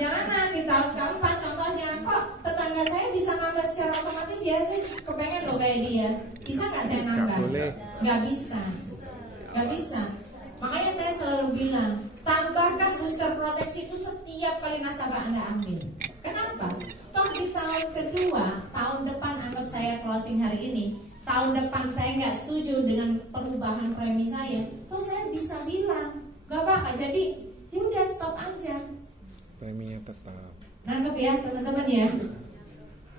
perjalanan di tahun keempat, contohnya kok tetangga saya bisa nambah secara otomatis ya, saya kepengen loh kayak dia. Bisa nggak saya nambah? Nggak bisa. Nggak bisa. Makanya saya selalu bilang, tambahkan booster proteksi itu setiap kali nasabah Anda ambil. Kenapa? Toh di tahun kedua, tahun depan anggap saya closing hari ini, tahun depan saya nggak setuju dengan perubahan premi saya, toh saya bisa bilang, Bapak, jadi yaudah stop aja. Preminya tetap. Nangkep ya teman-teman ya.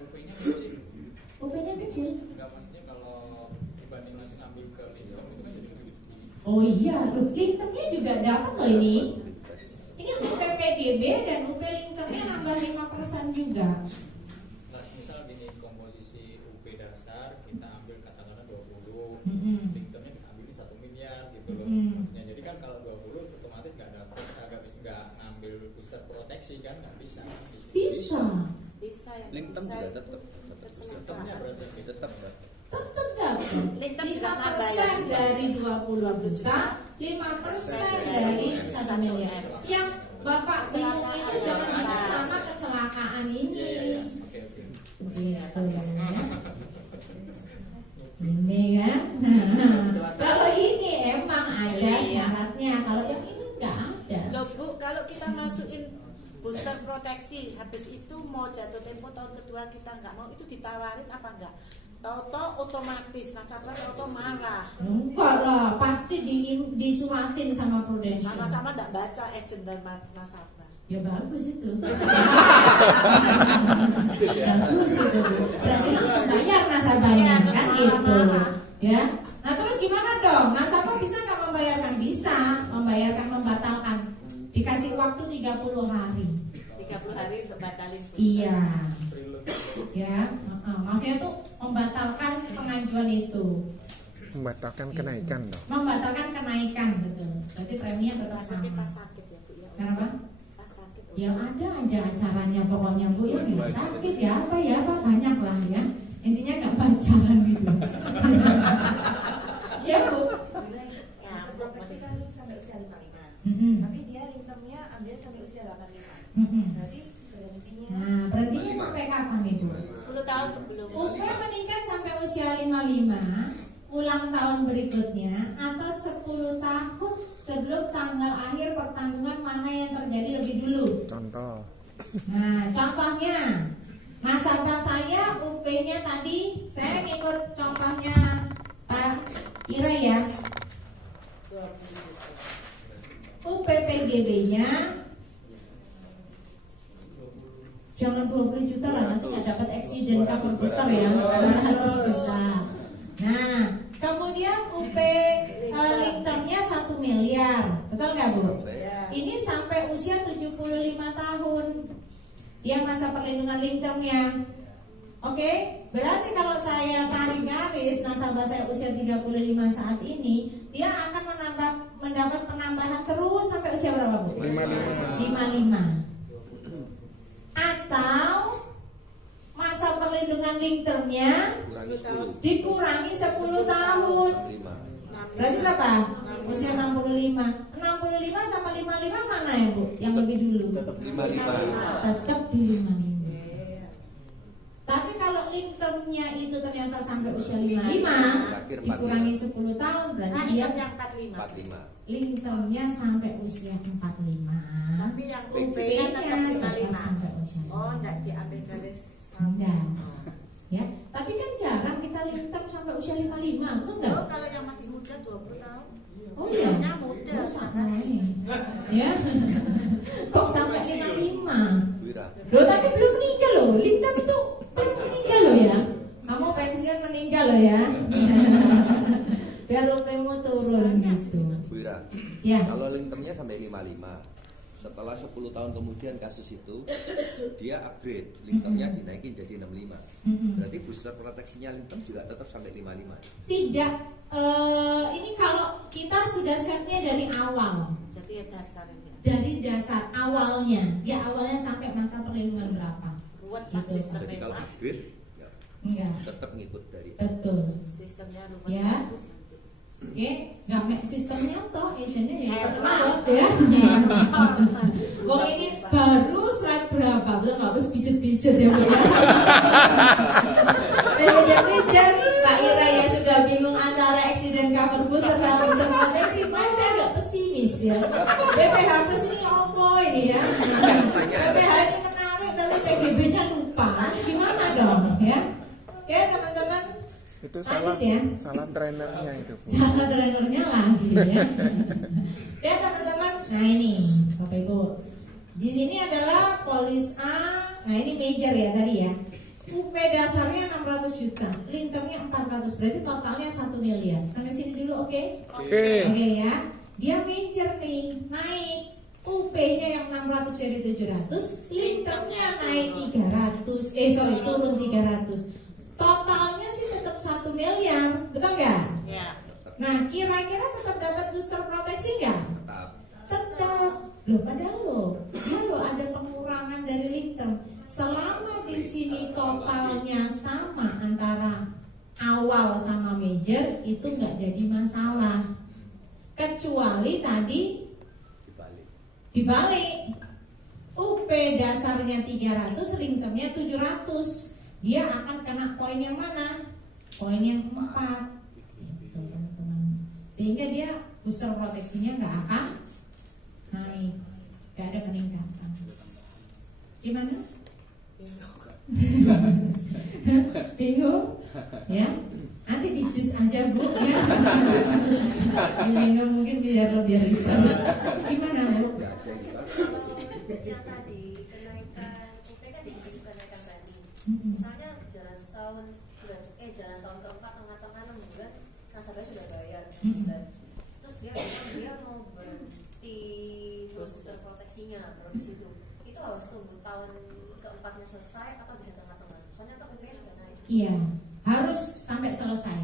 UP-nya kecil. UP-nya kecil. Enggak, maksudnya kalau dibanding langsung ambil ke income itu kan jadi lebih tinggi. Oh iya, loh, linknya juga dapat loh ini. Ini untuk PPDB dan UP linknya nambah 5% juga. Nah, misal gini, komposisi UP dasar kita ambil katakanlah 20, linknya kita ambilin 1 miliar gitu loh. Maksudnya jadi kan kalau 20 otomatis nggak ngambil booster proteksi kan, nggak bisa. Bisa. Bisa ya. Linktem juga tetap. Sistemnya berarti Tetap. Tetap dapat. Linktem juga 5% dari 20 juta, 5% dari 1 miliar. Yang Bapak bingung itu jangan bingung sama kecelakaan ini. Oke. Gitu ya. Ini kan. Kalau ini emang ada syaratnya, kalau yang ini nggak ada. Loh Bu, kalau kita masukin booster proteksi, habis itu mau jatuh tempo tahun kedua kita nggak mau, itu ditawarin apa enggak? Toto otomatis nasabah toto marah. Enggak lah, pasti disuratin sama Prudential. Sama-sama nggak baca agent dan nasabah. Ya bagus itu. Bagus itu. Berarti langsung bayar nasabahnya kan gitu. Ya. Nah terus gimana dong? Nasabah bisa nggak membayarkan? Bisa membayarkan, membatalkan. Dikasih waktu 30 hari. 30 hari untuk batalin booster. Iya. Ya. Maksudnya tuh membatalkan pengajuan itu. Membatalkan kenaikan dong. Membatalkan kenaikan, betul. Berarti preminya tetap Maksudnya pas sama. sakit ya Bu ya. Kenapa? Pas sakit. Ya ada aja acaranya pokoknya Bu ya, bila sakit ya apa banyak lah ya. Intinya nggak pacaran gitu. Ya Bu. Ya, Booster proteksi kan sampai usia 55. Tapi dia linknya ambil sampai usia 85. Berarti berhentinya. Nah, berhentinya sampai kapan Ibu? 10 tahun sebelum. UP meningkat sampai usia 55, ulang tahun berikutnya atau 10 tahun sebelum tanggal akhir pertanggungan mana yang terjadi lebih dulu. Contoh. Nah, contohnya nasabah saya UP-nya tadi, saya ngikut contohnya Pak Ira ya. UPPGB-nya jangan 20 juta lah, nanti nggak dapat accident cover booster ya, 200 juta. Nah, kemudian UP linkternya 1 miliar, betul nggak Bu? Ini sampai usia 75 tahun dia masa perlindungan linkternya. Oke, berarti kalau saya tarik garis nasabah saya usia 35 saat ini, dia akan mendapat penambahan terus sampai usia berapa Bu? 55. Atau masa perlindungan linkternya dikurangi 10 tahun. Berarti berapa? Usia 65. 65 sama 55 mana ya Bu? Yang lebih dulu? Tetap 55. Tetap di 55. Tapi kalau linkternya itu ternyata sampai usia 55 dikurangi 10 tahun, berarti dia yang 45. linkternya sampai usia 45. Tapi yang UP-nya tetap 55. sampai usia 55. Oh, enggak diambil garis. Enggak. Ya, tapi kan jarang kita linkter sampai usia 55, betul enggak? Oh, kalau yang masih muda 20 tahun. Oh iya. Yang muda sama ini. Ya. Kok sampai 55? Wira. Loh, tapi belum meninggal loh. Linkter itu belum meninggal loh ya. Kamu pensiun meninggal loh ya. Biar UP-mu turun gitu. Wira. Ya. Kalau linkternya sampai 55. Setelah 10 tahun kemudian kasus itu dia upgrade, linkternya dinaikin jadi 65. Berarti booster proteksinya linkter juga tetap sampai 55. Tidak, ini kalau kita sudah setnya dari awal. Jadi ya dasar itu. Dari dasar awalnya, dia awalnya sampai masa perlindungan berapa? Ruwet Pak Gitu, sistem Jadi kalau memang. upgrade ya, Enggak. tetap ngikut dari. Betul. Sistemnya ruwet. Ya. Oke, nggak make sistemnya toh, agentnya ya Hemat. perawat ya. Wong ini baru 100 pijet ya Bu ya. Pijet-pijet, Pak Ira ya sudah bingung antara accident cover booster sama booster proteksi. Mas saya agak pesimis ya. BPH plus ini apa ini ya? BPH ini menarik tapi PGB-nya lupa. Gimana dong ya? Oke teman-teman. Itu salah ya. Salah trainernya itu Bu. Salah trainernya lagi ya. Ya teman-teman. Nah ini Bapak Ibu. Di sini adalah polis A. Nah ini major ya tadi ya. UP dasarnya 600 juta, link termnya 400, berarti totalnya 1 miliar. Sampai sini dulu oke? Oke. Oke ya. Dia major nih, naik. UP-nya yang 600 jadi 700, link termnya naik 300. Turun 300. Totalnya sih tetap 1 miliar, betul nggak? Ya. Nah, kira-kira tetap dapat booster proteksi nggak? Tetap. Loh, padahal dia ada pengurangan dari link term. Selama di sini totalnya sama antara awal sama major, itu nggak jadi masalah. Kecuali tadi dibalik. UP dasarnya 300, link termnya 700. Dia akan kena poin yang mana? Poin yang 4. Gitu, teman-teman. Sehingga dia booster proteksinya nggak akan naik, nggak ada peningkatan. Gimana? Bingung? Ya, nanti di jus aja Bu ya. Diminum mungkin biar lebih refresh. Gimana Bu? Yang tadi kenaikan UP kan dibikin kenaikan tadi. Misalnya jalan setahun jalan tahun keempat tengah-tengah 6 bulan nasabah sudah bayar. Terus dia mau berhenti booster proteksinya baru di situ. Itu harus tunggu tahun keempatnya selesai atau bisa tengah-tengah. Soalnya kan UP-nya sudah naik. Iya, harus sampai selesai.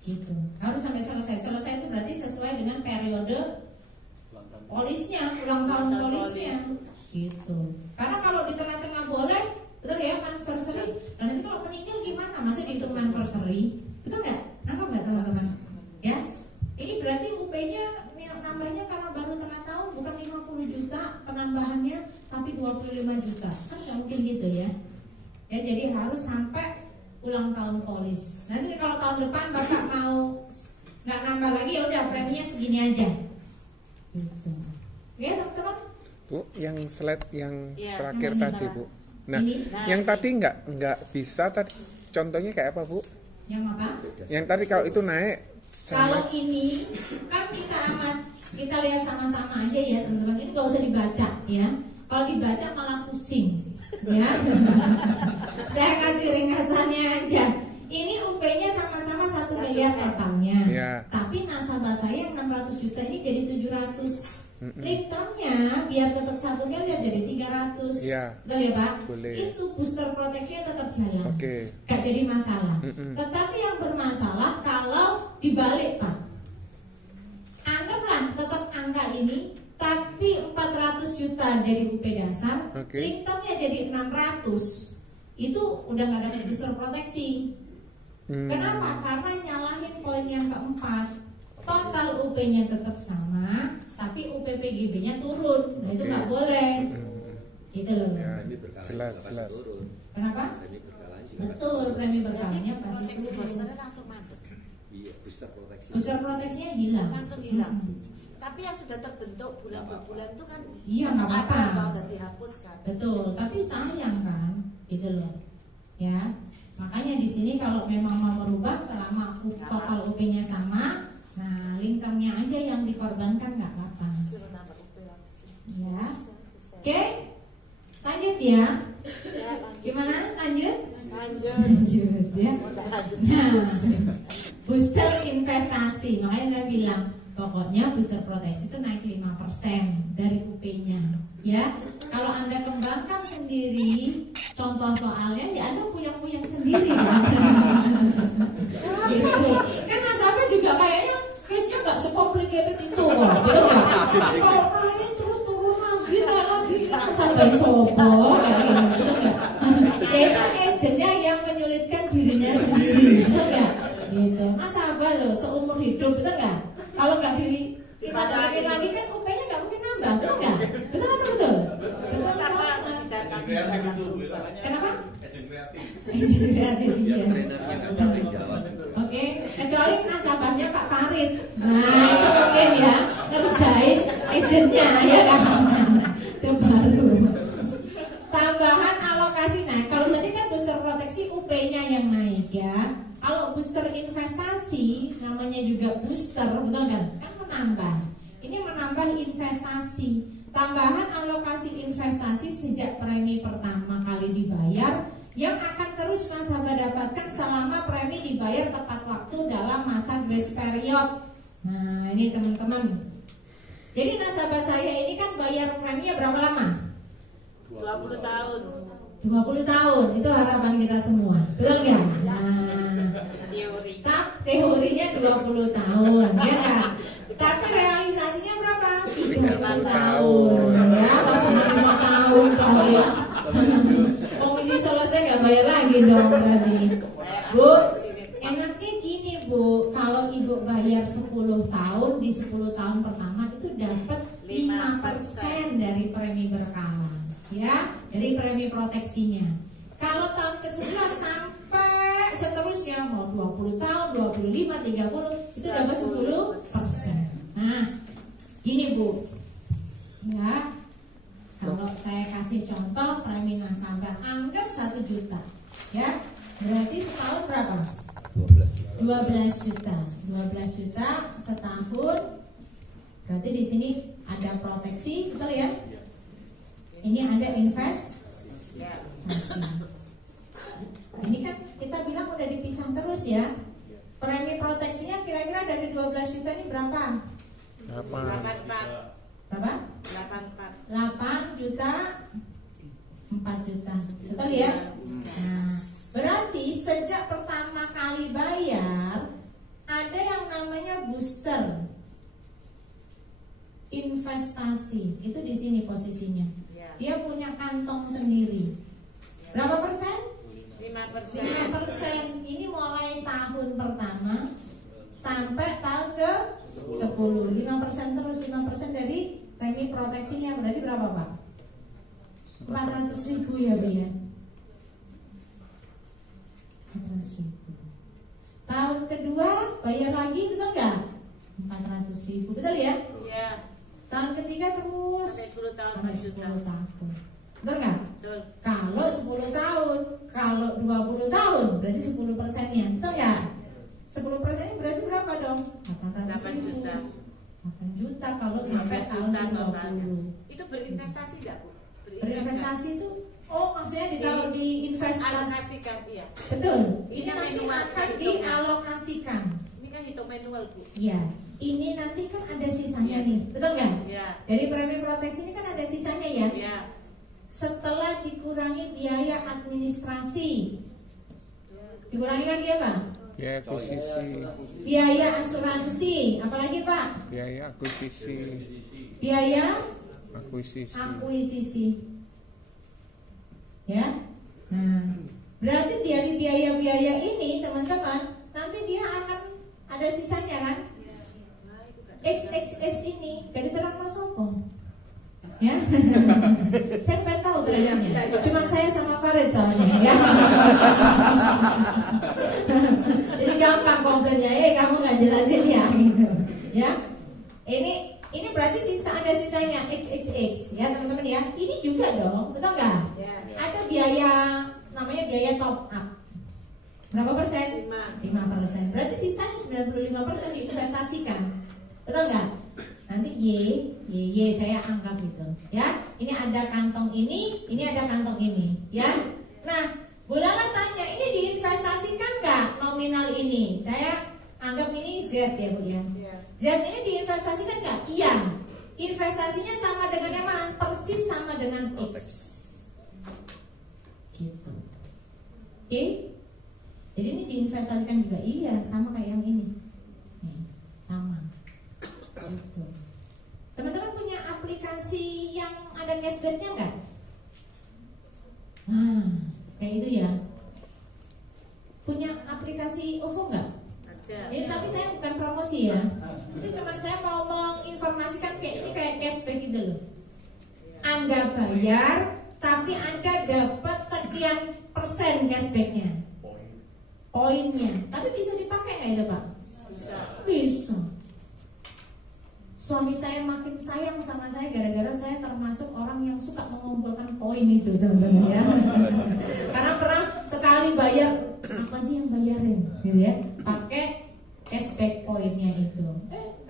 Gitu. Harus sampai selesai. Selesai itu berarti sesuai dengan periode polisnya, ulang tahun polisnya. Gitu. Karena kalau di tengah-tengah boleh, betul ya, anniversary. Dan nanti kalau meninggal gimana? Masih dihitung anniversary? Betul nggak? Nangkap nggak teman-teman? Ya. Ini berarti UP-nya nambahnya karena baru tengah tahun bukan 50 juta penambahannya, tapi 25 juta. Kan nggak mungkin gitu ya. Ya jadi harus sampai ulang tahun polis. Nanti kalau tahun depan Bapak mau nggak nambah lagi ya udah preminya segini aja. Gitu. Ya teman-teman. Bu, yang slide yang Ya, terakhir tadi Bu. Nah, Ini. yang tadi nggak bisa tadi. Contohnya kayak apa Bu? Yang apa? Yang tadi kalau itu naik Kalau sama ini kan kita lihat sama-sama aja ya teman-teman. Ini nggak usah dibaca ya. Kalau dibaca malah pusing ya. Saya kasih ringkasannya aja. Ini UP-nya sama-sama 1 miliar totalnya. Ya. Tapi nasabah saya yang 600 juta ini jadi 700. Link termnya biar tetap 1 miliar jadi 300. Ya. Betul ya Pak? Boleh. Itu booster proteksinya tetap jalan. Oke. Gak jadi masalah. Mm-mm. Tetapi yang bermasalah kalau dibalik Pak. Anggaplah tetap angka ini, tapi 400 juta jadi UP dasar, Oke. link termnya jadi 600. Itu udah gak ada booster proteksi. Kenapa? Karena nyalahin poin yang keempat. Total UP-nya tetap sama, tapi UP PGB-nya turun. Nah itu Oke. nggak boleh. Gitu loh. Ya, Ini berkala jelas, juga jelas. pasti turun. Kenapa? Premi berkala juga Betul, premi berkalanya Berarti pasti proteksi turun. boosternya langsung masuk, Iya, booster proteksi. Booster proteksinya hilang. langsung hilang. Tapi yang sudah terbentuk bulan per bulan itu kan Iya, nggak apa-apa. atau udah dihapus kan. Betul, tapi sayang kan, gitu loh. Ya, makanya di sini kalau memang mau merubah selama total UP-nya sama, nah link termnya aja yang dikorbankan nggak apa-apa. Suruh nambah UP langsung. Ya, oke, lanjut ya. Ya, lanjut. Gimana? Lanjut? Lanjut. Lanjut ya. Udah lanjut. Nah, booster investasi, makanya saya bilang pokoknya booster proteksi itu naik 5% dari UP-nya. Ya, kalau Anda kembangkan sendiri, contoh soalnya ya Anda puyang-puyang sendiri. Gitu. Kan nasabah juga kayaknya case-nya nggak sekomplikated itu kok, gitu nggak? Kalau naik terus turun lagi, naik lagi, sampai sopo kayak gitu nggak? Ya itu agentnya yang menyulitkan dirinya sendiri, betul nggak? Gitu. Nasabah loh seumur hidup, betul nggak? Kalau nggak kita terakhir lagi kan UP-nya nggak mungkin nambah, betul nggak? Betul atau betul? Betul Sama banget. didatangkan kreatif itu Bu. Kenapa? Agent kreatif. Agent kreatif Ya iya. trainernya nggak boleh jawab. Oke, kecuali nasabahnya Pak Farid. Nah, itu mungkin ya ngerjain agentnya ya kan. Itu baru. Tambahan alokasi. Nah, kalau tadi kan booster proteksi UP-nya yang naik ya. Kalau booster investasi namanya juga booster, betul kan? Kan menambah. Ini menambah investasi. Tambahan alokasi investasi sejak premi pertama kali dibayar yang akan terus nasabah dapatkan selama premi dibayar tepat waktu dalam masa grace period. Nah, ini teman-teman. Jadi nasabah saya ini kan bayar preminya berapa lama? 20 tahun. 20 tahun. Itu harapan kita semua. Betul nggak? Nah, Teori. teorinya 20 tahun, ya kan? Tapi realisasinya berapa? 30 tahun. Ya, masih 5 tahun kalau ya. Komisi selesai nggak bayar lagi dong berarti. Bu, enaknya gini Bu, kalau Ibu bayar 10 tahun, di 10 tahun pertama itu dapat 5% dari premi berkala, ya, dari premi proteksinya. Kalau tahun ke-11 sampai seterusnya mau 20 tahun, 25, 30 itu dapat 10%. Nah, gini Bu, ya, kalau saya kasih contoh premi nasabah, anggap 1 juta, ya, berarti setahun berapa? 12 juta. 12 juta setahun. Berarti di sini ada proteksi, betul ya? Ini ada investasi. Ini kan kita bilang udah dipisah terus ya. Premi proteksinya kira-kira dari 12 juta ini berapa? 84. Berapa? 8 juta 4 juta. Betul ya? Nah, berarti sejak pertama kali bayar ada yang namanya booster investasi. Itu di sini posisinya. Dia punya kantong sendiri. Berapa persen? 5%. 5%. Ini mulai tahun pertama sampai tahun ke 10. 5% terus, 5% dari premi proteksinya. Berarti berapa Pak? 400.000 ya Bu ya. 400.000. Tahun kedua bayar lagi, betul nggak? 400.000, betul ya? Iya. Tahun ketiga terus Sampai 10 tahun. sampai 10 tahun. Betul nggak? Betul. Kalau 10 tahun, kalau 20 tahun berarti 10%-nya, betul nggak? 10%-nya berarti berapa dong? 8 juta. 8 juta kalau sampai tahun ke-20. Itu berinvestasi nggak Bu? Berinvestasi itu, oh maksudnya ditaruh di investasi. Alokasikan, iya. Betul. Ini Ini nanti manual, akan hitungan. dialokasikan. Ini kan hitung manual Bu. Iya. Ini nanti kan ada sisanya Iya. nih, betul nggak? Iya. Dari premi proteksi ini kan ada sisanya ya. Iya. Setelah dikurangi biaya administrasi, dikurangi lagi apa? Biaya akuisisi. Biaya asuransi, apalagi Pak? Biaya akuisisi. Biaya Akuisisi. akuisisi. Ya. Nah, berarti dari biaya-biaya ini teman-teman, nanti dia akan ada sisanya kan? XXS ini dari terang sopo. Ya. Saya pengen tahu terangnya. Cuman saya sama Farid soalnya ya. Jadi gampang komplainnya, kamu nggak jelasin ya gitu. Ya. Ini berarti ada sisanya XXX ya teman-teman ya. Ini juga dong, betul nggak? Ya. Ada biaya namanya biaya top up. Berapa persen? 5%. Berarti sisanya 95% diinvestasikan. Betul nggak? Nanti Y saya anggap itu ya. Ini ada kantong ini ada kantong ini ya. Nah, Bu Lala tanya, ini diinvestasikan nggak nominal ini? Saya anggap ini Z ya Bu ya. Z ini diinvestasikan nggak? Iya. Investasinya sama dengan yang mana? Persis sama dengan X. Gitu. Oke? Jadi ini diinvestasikan juga, iya, sama kayak yang ini. Nih, sama. Gitu. Teman-teman punya aplikasi yang ada cashbacknya nggak? Nah, kayak itu ya. Punya aplikasi OVO nggak? Ada. Tapi saya bukan promosi ya. Itu cuma saya mau menginformasikan kayak ini kayak cashback gitu loh. Anda bayar, tapi Anda dapat sekian persen cashbacknya, poinnya. Tapi bisa dipakai nggak itu Pak? Bisa. Suami saya makin sayang sama saya gara-gara saya termasuk orang yang suka mengumpulkan poin itu, teman-teman ya. Karena pernah sekali bayar, apa aja yang bayarin gitu ya, pakai cashback poinnya itu.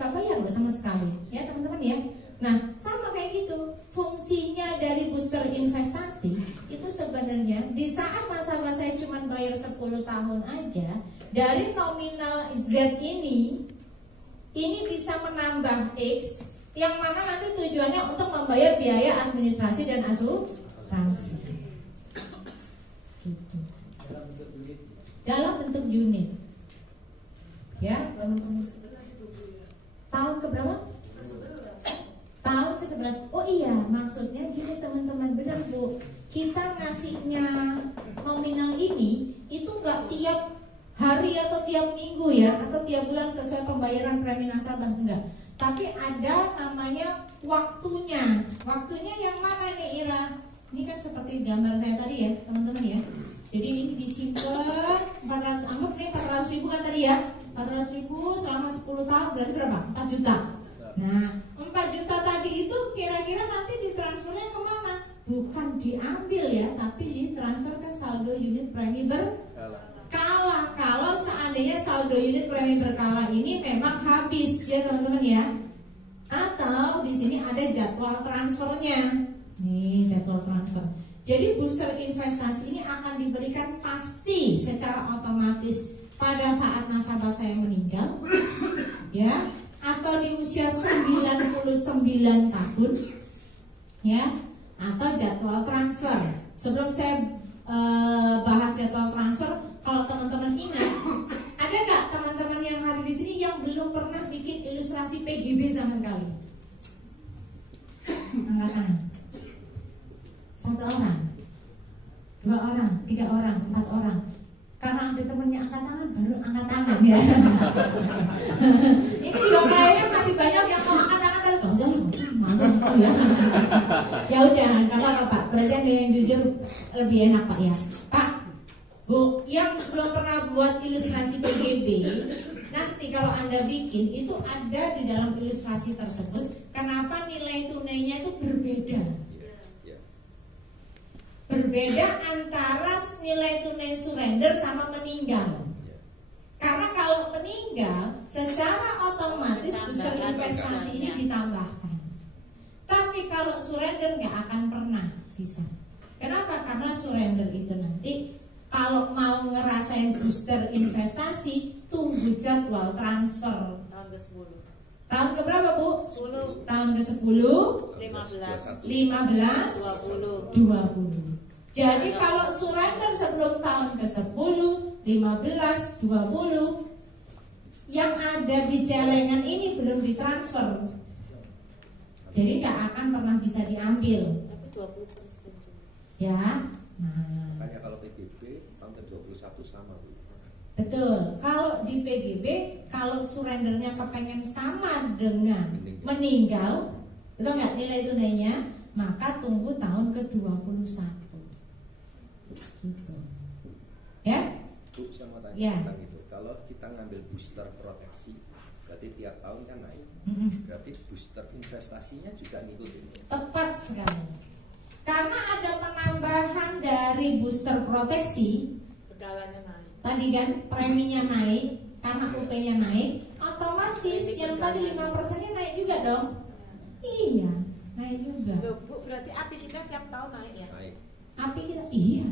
Gak bayar loh sama sekali ya teman-teman ya. Nah sama kayak gitu, fungsinya dari booster investasi itu sebenarnya di saat nasabah saya cuma bayar 10 tahun aja, dari nominal Z ini bisa menambah X, yang mana nanti tujuannya untuk membayar biaya administrasi dan asuransi gitu. Dalam bentuk unit ya. Tahun keberapa? Tahun ke-11. Oh iya, maksudnya gini teman-teman, benar Bu, kita ngasihnya nominal ini itu nggak tiap hari atau tiap minggu ya, atau tiap bulan sesuai pembayaran premi nasabah, enggak. Tapi ada namanya waktunya. Waktunya yang mana nih Ira? Ini kan seperti gambar saya tadi ya teman-teman ya. Jadi ini disimpan 400, anggap nih 400 ribu kan tadi ya, 400 ribu selama 10 tahun berarti berapa? 4 juta. Nah 4 juta tadi itu kira-kira nanti ditransfernya kemana? Bukan diambil ya, tapi ditransfer ke saldo unit premi berkala. Kalau seandainya saldo unit premi berkala ini memang habis ya teman-teman ya, atau di sini ada jadwal transfernya. Nih jadwal transfer. Jadi booster investasi ini akan diberikan pasti secara otomatis pada saat nasabah saya meninggal ya, atau di usia 99 tahun ya, atau jadwal transfer. Sebelum saya bahas jadwal transfer, kalau teman-teman ingat, ada nggak teman-teman yang hari di sini yang belum pernah bikin ilustrasi PGB sama sekali? Angkat tangan. 1 orang, 2 orang, 3 orang, 4 orang. Karena ada temannya angkat tangan, baru angkat tangan ya. Ini juga kayaknya masih banyak yang mau angkat tangan, tapi nggak usah, malu ya. Ya udah, nggak apa-apa Pak. Berarti ada yang jujur lebih enak Pak ya. Pak, Bu, yang belum pernah buat ilustrasi PGB, nanti kalau Anda bikin itu ada di dalam ilustrasi tersebut. Kenapa nilai tunainya itu berbeda? Berbeda antara nilai tunai surrender sama meninggal. Karena kalau meninggal secara otomatis booster investasi ini ditambahkan. Tapi kalau surrender nggak akan pernah bisa. Kenapa? Karena surrender itu nanti kalau mau ngerasain booster investasi, tunggu jadwal transfer. Tahun ke-10. Tahun ke berapa Bu? 10. Tahun ke-10, 15, 15, 20. Jadi kalau surrender sebelum tahun ke-10, 15, 20, yang ada di celengan ini belum ditransfer, jadi nggak akan pernah bisa diambil. Tapi 20% Ya. Nah, makanya kalau PGB tahun ke-21 sama Bu. betul. Kalau di PGB, kalau surrendernya kepengen sama dengan meninggal, betul nggak nilai tunainya, maka tunggu tahun ke-21. Gitu. Ya? Bu, saya mau tanya Ya. tentang itu. Kalau kita ngambil booster proteksi, berarti tiap tahun kan naik. Berarti booster investasinya juga ngikutin. Tepat sekali. Karena ada penambahan dari booster proteksi, berkalanya naik. tadi kan preminya naik, karena UP-nya naik, otomatis yang tadi 5%-nya naik juga dong. Iya, naik juga. Loh, Bu, berarti API kita tiap tahun naik ya? Naik. API kita, iya.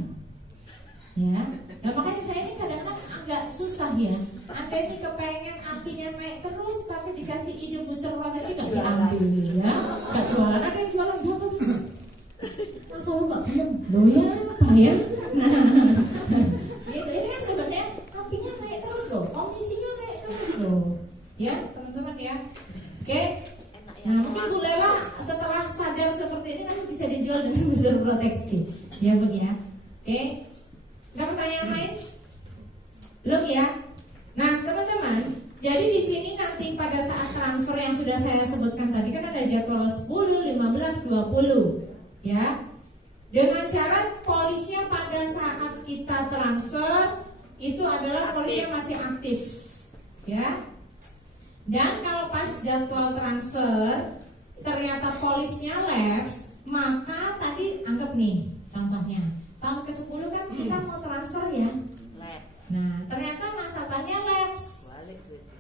Ya, nah makanya saya ini kadang-kadang agak susah ya. Anda ini kepengen API-nya naik terus, tapi dikasih ide booster proteksi nggak diambil ya, nggak jualan. Ada yang jualan berapa? Langsung Mbak bilang, loh ya apa ya? Nah, gitu. Ini kan sebenarnya API-nya naik terus loh, komisinya naik terus loh, ya teman-teman ya. Oke. Nah mungkin Bu Lela setelah sadar seperti ini nanti bisa dijual dengan booster proteksi, ya Bu ya. Oke. Ada pertanyaan lain? Belum ya? Nah teman-teman, jadi di sini nanti pada saat transfer yang sudah saya sebutkan tadi kan ada jadwal 10, 15, 20 ya. Dengan syarat polisnya pada saat kita transfer itu adalah polisnya masih aktif, ya. Dan kalau pas jadwal transfer ternyata polisnya lapse, maka tadi anggap nih contohnya tahun ke-10 kan kita mau transfer ya. Nah ternyata nasabahnya lapse,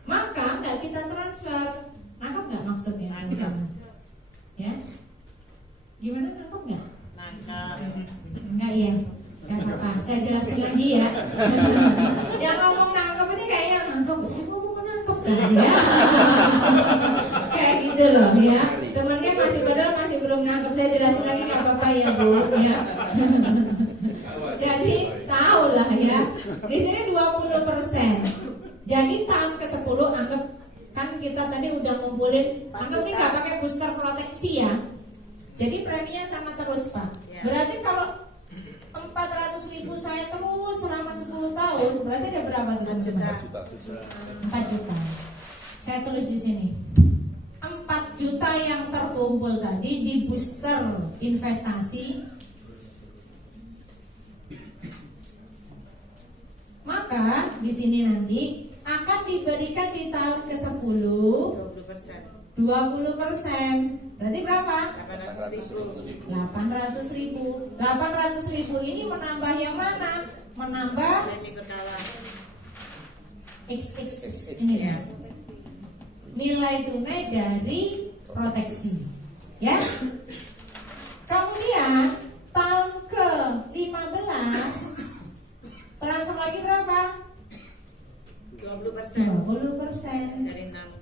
maka nggak kita transfer. Nangkep nggak maksudnya? Ya, gimana nangkep nggak? Enggak ya? Gak apa-apa, saya jelasin lagi ya. Yang ngomong nangkep ini kayaknya nangkep, saya ngomong nangkep kan ya. Kayak gitu loh ya. Temennya masih belum nangkep, saya jelasin lagi nggak apa-apa ya Bu ya. Jadi tahu lah ya. Di sini 20%. Jadi tahun ke-10 anggap kan kita tadi udah ngumpulin, anggap ini nggak pakai booster proteksi ya. Jadi preminya sama terus Pak. Berarti kalau 400.000 saya terus selama 10 tahun, berarti ada berapa tuh teman-teman? 4 juta. Saya tulis di sini. 4 juta yang terkumpul tadi di booster investasi. Maka di sini nanti akan diberikan di tahun ke-10 20%. Berarti berapa? 800.000. 800.000 ini menambah yang mana? Menambah XX ini ya. Nilai tunai dari proteksi. Ya. Kemudian tahun ke-15 transfer lagi berapa? 20% dari 6.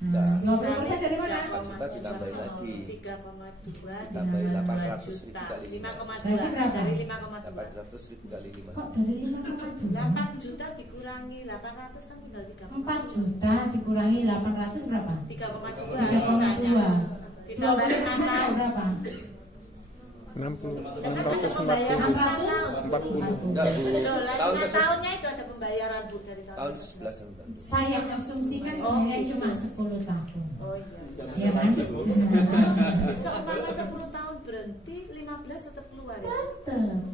Nah, 20% dari mana? 4 juta ditambahin lagi. 3,2 Tambahin 800.000 kali 5. 5,2 Berarti berapa? dari 5,2. 800.000 kali 5. Kok dari 5,2? 8 juta dikurangi 800 kan tinggal 3. 4 juta dikurangi 800 berapa? 3,2 3,2. Ditambahin 20% berapa? 640. Enggak Bu. Tahunnya itu ada pembayaran Bu dari tahun 11 enggak. Saya asumsikan kemarin cuma 10 tahun. Oh iya. Iya kan? Seumpama 10 tahun berhenti 15 tetap keluar ya. Tetap.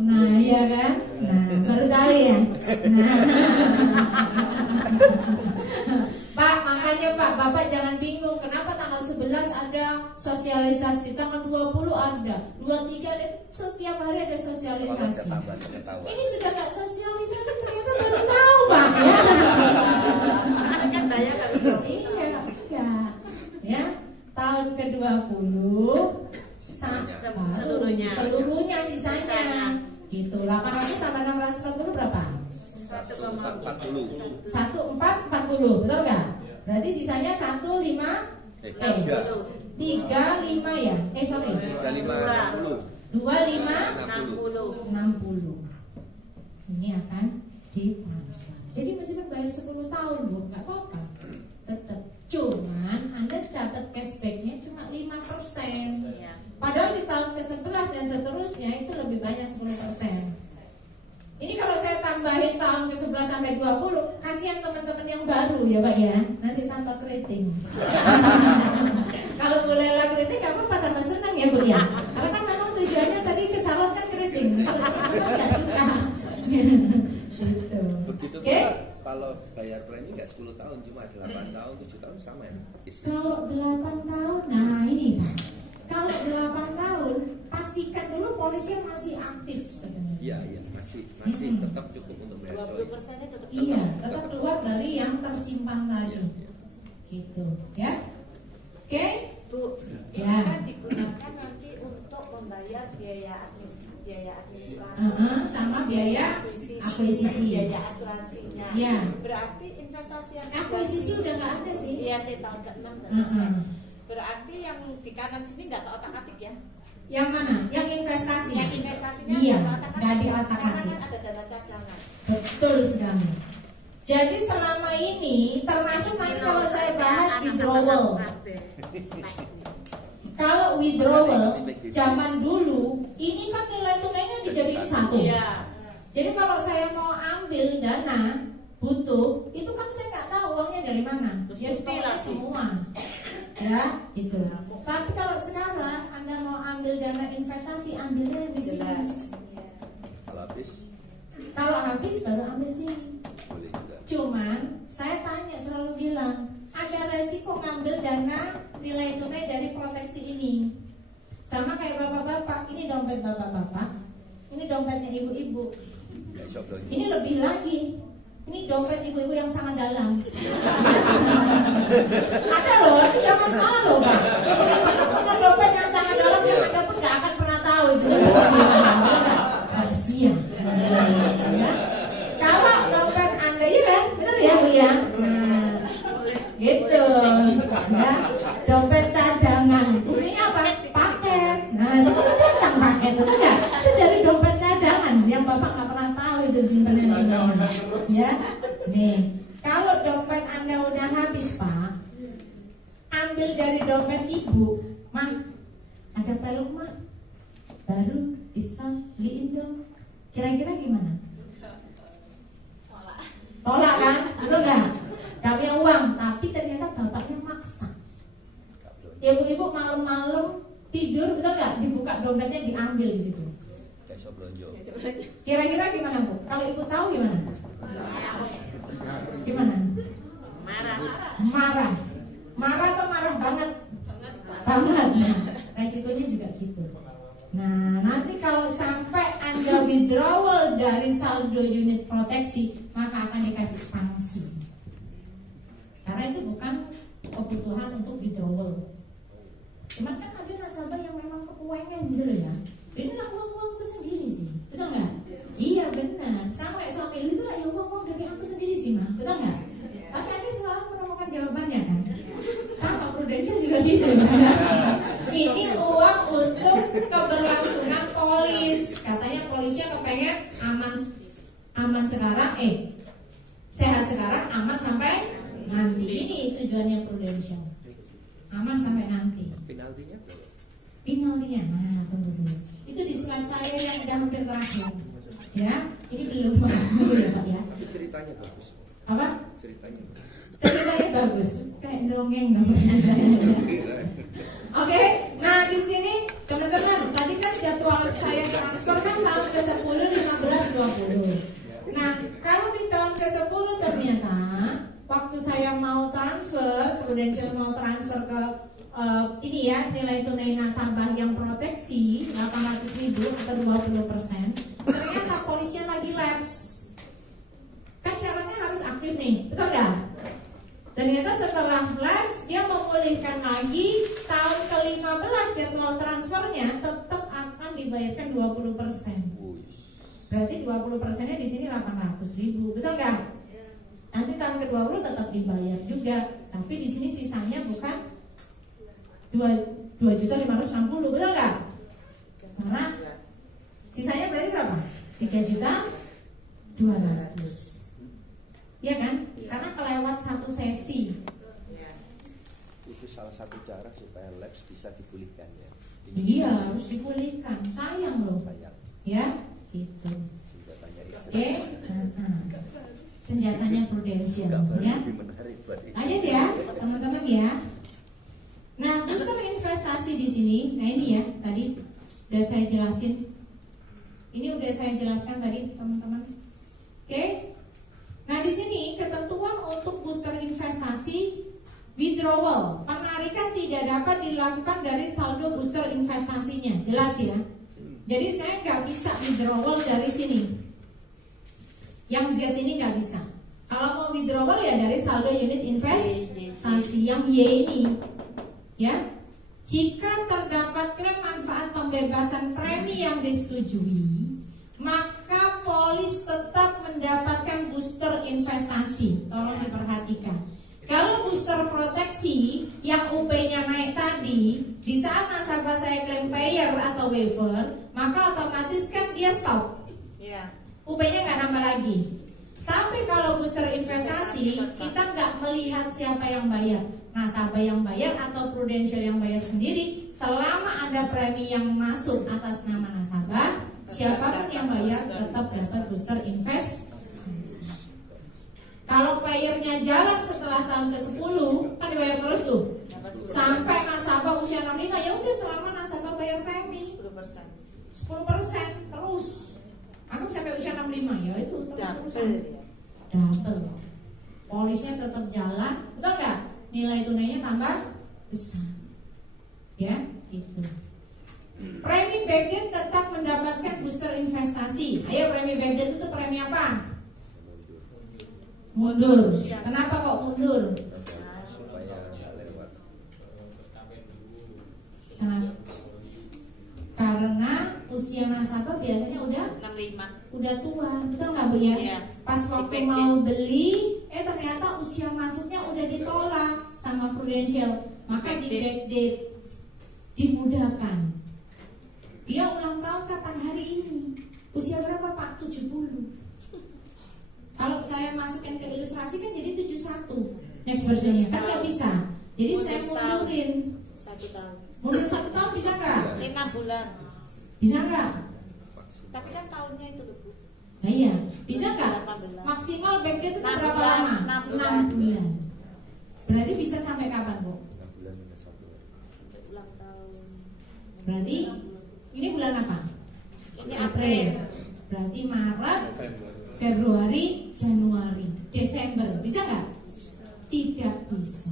Nah, iya kan? Nah, baru tahu ya. Nah. Pak, makanya Pak, Bapak jangan bingung kenapa tanggal 11 ada sosialisasi, tanggal 20 ada, 23 ada, setiap hari ada sosialisasi. Ini sudah nggak sosialisasi, ternyata baru tahu Pak ya. Kan bayar kan? Iya, iya. Ya, tahun ke-20 seluruhnya sisanya. Gitu. 800 tambah 640 berapa? 140. 1440, betul nggak? Berarti sisanya 35 ya? Sorry. 2560. Ini akan ditransfer. Jadi meskipun bayar 10 tahun Bu, nggak apa-apa. Tetap. Cuman Anda dapat cashbacknya cuma 5%. Padahal di tahun ke-11 dan seterusnya itu lebih banyak 10%. Ini kalau saya tambahin tahun ke-11 sampai 20, kasihan teman-teman yang baru ya Pak ya. Nanti tambah keriting. Kalau mulailah keriting gak apa-apa, tambah senang ya Bu ya. Karena kan memang tujuannya tadi ke salon kan keriting. Kalau teman-teman gak suka. Gitu. Begitu Okay. Kalau bayar premi nggak 10 tahun, cuma 8 tahun, 7 tahun sama ya? Kalau 8 tahun, nah ini Pak. Kalau 8 tahun, pastikan dulu polisnya masih aktif sebenarnya. Iya, masih tetap cukup untuk bayar coy. 20%-nya tetap. Iya, tetap keluar dari yang tersimpan tadi. Gitu, ya. Oke? Bu, ini Ya. kan digunakan nanti untuk membayar biaya administrasi. Sama biaya akuisisi. Biaya asuransinya. Ya. Berarti investasi yang Akuisisi udah nggak ada sih. Iya, saya tahun ke-6 udah selesai. Berarti yang di kanan sini nggak keotak-atik ya? Yang mana? Yang investasi. Yang investasinya Iya, nggak nggak di karena otak-atik. kan ada dana cadangan. Betul sekali. Jadi selama ini termasuk nanti kalau saya bahas withdrawal. Kalau withdrawal zaman dulu ini kan nilai tunainya dijadiin 1. Iya. Jadi kalau saya mau ambil dana butuh, itu kan saya nggak tahu uangnya dari mana. Ya stoknya semua. Ya, gitu. Tapi kalau sekarang Anda mau ambil dana investasi investasi, ambilnya di sini. Kalau habis baru ambil sini. Boleh juga. Cuman saya tanya, selalu bilang ada resiko ngambil dana nilai tunai dari proteksi ini. Sama kayak bapak-bapak, ini dompet bapak-bapak, ini dompetnya ibu-ibu. Ini lebih lagi, ini dompet ibu-ibu yang sangat dalam. Ada loh, itu jangan salah loh Pak. Ibu-ibu itu punya dompet yang sangat dalam yang Anda pun gak akan pernah tahu itu rahasia. Ya. Kalau dompet Anda ya kan, benar ya Bu ya? Nah, gitu. Ya, dompet cadangan. Buktinya apa? Paket. Nah, sekarang datang paket itu enggak? Itu dari dompet cadangan yang Bapak nggak pernah tahu itu di mana. Ya, nih. Kalau dompet Anda udah habis Pak, ambil dari dompet Ibu, Mah. Ada peluk Mak. Baru diskon beliin dong. Kira-kira gimana? Tolak kan? Betul nggak? Gak punya uang, tapi ternyata bapaknya maksa. Ibu-ibu malam-malam tidur, betul nggak? Dibuka dompetnya, diambil di situ. Kira-kira gimana Bu? Kalau ibu tahu gimana? Gimana? Marah. Marah atau marah banget? Banget. Nah, resikonya juga gitu. Nah, nanti kalau sampai Anda withdrawal dari saldo unit proteksi, maka akan dikasih sanksi. Karena itu bukan kebutuhan untuk withdrawal. Cuman kan ada nasabah yang memang kepengen gitu loh ya. Ini lah uang-uangku sendiri sih, betul nggak? Iya benar. Sama kayak suami lu itu lah ya uang-uang dari aku sendiri sih mah, betul nggak? Tapi Anda selalu menemukan jawabannya kan? Sama Prudential juga gitu. Ini uang untuk keberlangsungan polis. Katanya polisnya kepengen aman sekarang, sehat sekarang, aman sampai nanti. Ini tujuannya Prudential. Aman sampai nanti. Penaltinya? Penaltinya, nah tunggu dulu. Itu di slide saya yang udah hampir terakhir. Ya, ini belum dulu ya Pak ya. Tapi ceritanya bagus. Apa? Ceritanya bagus. Kayak dongeng dong. Oke, nah di sini teman-teman, tadi kan jadwal saya transfer kan tahun ke-10, 15, 20. Nah, kalau di tahun ke-10 ternyata waktu saya mau transfer, Prudential mau transfer ke ini ya, nilai tunai nasabah yang proteksi 800.000 atau 20%, ternyata polisnya lagi lapse. Kan syaratnya harus aktif nih, betul nggak? Ternyata setelah lapse dia memulihkan lagi, tahun ke-15 jadwal transfernya tetap akan dibayarkan 20%. Berarti 20%-nya di sini 800.000, betul nggak? Nanti tahun ke-20 tetap dibayar juga, tapi di sini sisanya bukan 2.560.000, betul nggak? Karena sisanya berarti berapa? 3.200.000. Ya kan? Karena kelewat satu sesi. Itu salah satu cara supaya lapse bisa dipulihkan ya. Iya, harus dipulihkan. Sayang loh. Ya, gitu. Oke. Senjatanya Prudential ya. Lanjut ya, teman-teman ya. Nah, booster investasi di sini. Nah, ini ya, tadi udah saya jelasin. Ini udah saya jelaskan tadi, teman-teman. Oke. Nah, di sini ketentuan untuk booster investasi withdrawal, penarikan tidak dapat dilakukan dari saldo booster investasinya. Jelas ya. Jadi saya nggak bisa withdrawal dari sini. Yang Z ini nggak bisa. Kalau mau withdrawal ya dari saldo unit investasi yang Y ini. Ya. Jika terdapat klaim manfaat pembebasan premi yang disetujui, maka polis tetap mendapatkan booster investasi. Tolong diperhatikan. Kalau booster proteksi yang UP-nya naik tadi, di saat nasabah saya claim payer atau waiver, maka otomatis kan dia stop. UP-nya nggak nambah lagi. Tapi kalau booster investasi, kita nggak melihat siapa yang bayar, nasabah yang bayar atau Prudential yang bayar sendiri. Selama ada premi yang masuk atas nama nasabah, siapapun yang bayar tetap dapat booster investasi. Kalau payernya jalan setelah tahun ke-10 kan dibayar terus tuh. Sampai nasabah usia 65 ya udah selama nasabah bayar premi 10% terus. Aku sampai usia 65 ya itu terus-terusan. Double. Polisnya tetap jalan, betul nggak? Nilai tunainya tambah besar. Ya, itu. Premi backdate tetap mendapatkan booster investasi. Ayo premi backdate itu premi apa? Mundur. Kenapa kok mundur? Supaya nggak lewat. Kenapa? Karena usia nasabah biasanya udah 65. Udah tua, betul nggak Bu ya? Iya. Pas waktu mau beli, ternyata usia masuknya udah ditolak sama Prudential, maka di backdate dimudahkan. Dia ulang tahun kapan hari ini? Usia berapa Pak? 70. Kalau saya masukin ke ilustrasi kan jadi 71 next versionnya kan nggak bisa. Jadi saya mundurin 1 tahun. mundur 1 tahun bisa nggak? 6 bulan. Bisa nggak? Tapi kan tahunnya itu loh Bu. Nah iya, bisa nggak? 18. Maksimal backdate itu 6 berapa bulan, lama? 6 6 bulan. Berarti bisa sampai kapan Bu? 6 bulan minus 1 Sampai ulang tahun. Berarti ini bulan apa? Ini April. Berarti Maret, Februari, Januari, Desember. Bisa nggak? Tidak bisa.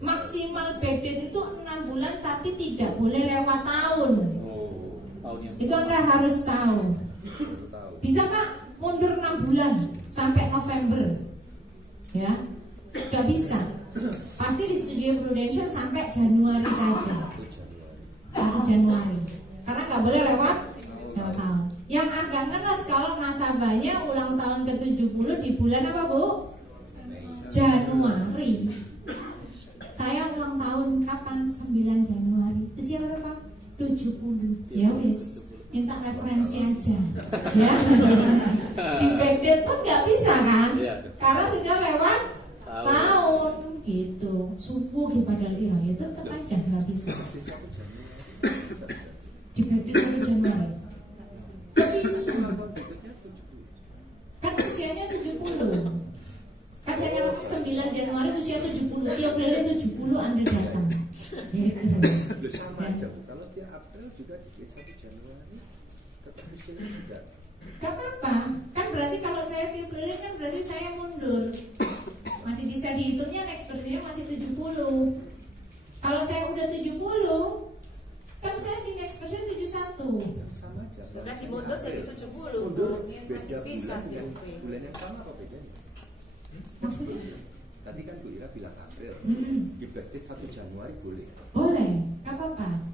Maksimal backdate itu 6 bulan tapi tidak boleh lewat tahun. Itu Anda harus tahu. Bisa Pak mundur 6 bulan sampai November? Ya, nggak bisa. Pasti di studio Prudential sampai Januari saja. 1 Januari. Karena nggak boleh lewat tahun. Yang agak ngenes kalau nasabahnya ulang tahun ke-70 di bulan apa Bu? Januari. Saya ulang tahun kapan? 9 Januari. Usia berapa? 70. Ya wis, minta referensi aja. Ya. Di backdate pun nggak bisa kan? Karena sudah lewat tahun gitu. Subuh di padahal ira itu tetap aja nggak bisa. Di backdate 1 Januari. Nggak bisa. Kan usianya 70. Kan saya 9 Januari usia 70. Tiap bulan 70 Anda datang. Gitu. Sama aja Bu. Kalau dia April juga di 1 Januari tetap usianya juga. Gak apa-apa. Kan berarti kalau saya pilih kan berarti saya mundur. Masih bisa dihitungnya next versionnya masih 70. Kalau saya udah 70, kan saya di next version 71. Sama aja. Bukan dimundur jadi 70. Mundur Masih beda bisa bulan yang di bulan yang sama apa bedanya? Maksudnya? Tadi kan Bu Ira bilang April. Di backdate 1 Januari boleh. Boleh, gak apa-apa.